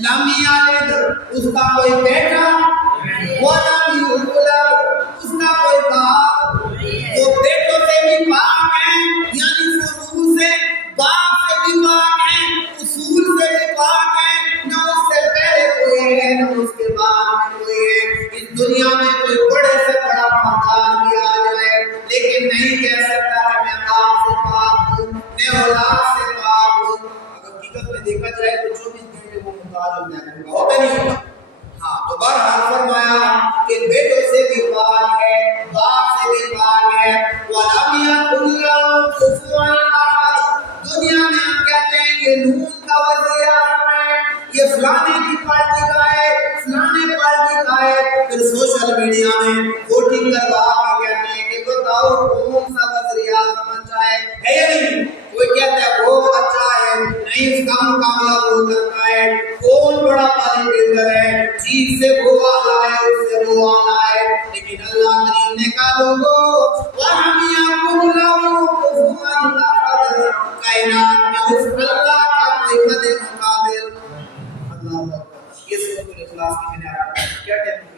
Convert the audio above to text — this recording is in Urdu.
لم یلد اس کا کوئی بیٹا، ولم یولد اس کا کوئی باپ، جو بیٹوں سے بھی پاک ہیں یعنی فروع سے، باپ سے بھی پاک ہیں، اصول سے بھی پاک ہیں، نہ اس سے پہلے کوئی ہے نہ اس کے بعد میں کوئی ہے۔ اس دنیا میں کوئی بڑے سے بڑا خاندان بھی آ جائے لیکن نہیں کہہ سکتا کہ میں باپ سے پاک ہوں، میں اولاد سے پاک ہوں۔ اگر حقیقت میں دیکھا جائے تو 24 گھنٹے وہ محتاج ہو جائے گا، ہوگا نہیں ہوگا؟ ہاں، تو بہرحال فرمایا کہ بیٹوں سے بھی پاک ہے، باپ سے بھی پاک ہے۔ وَلَمْ يَكُنْ لَهُ كُفُوًا أَحَدٌ۔ دنیا میں ہم کہتے ہیں یہ نون کا وزیر اعظم ہے، یہ فلانے کی پارٹی کا ہے، فلانے پارٹی کا ہے، پھر سوشل میڈیا میں ووٹنگ کروا کے کہتے ہیں کہ بتاؤ کون سا وزیر اعظم اچھا ہے یا نہیں؟ کوئی کہتا ہے وہ اچھا ہے، نہیں اس کا مقابلہ وہ کرتا ہے، کون بڑا باڈی بلڈر ہے، چیز سے وہ آلہ ہے، اس سے وہ آلہ ہے۔ لیکن اللہ کریم نے کہا لوگو وَلَمْ يَكُنْ لَهُ كُفُوًا أَحَدٌ، کائنات میں اس اللہ کا کوئی قد مقابل۔ اللہ اکبر۔ یہ سورۃ الاخلاص کی میں نے آپ کو کیا کہتے ہیں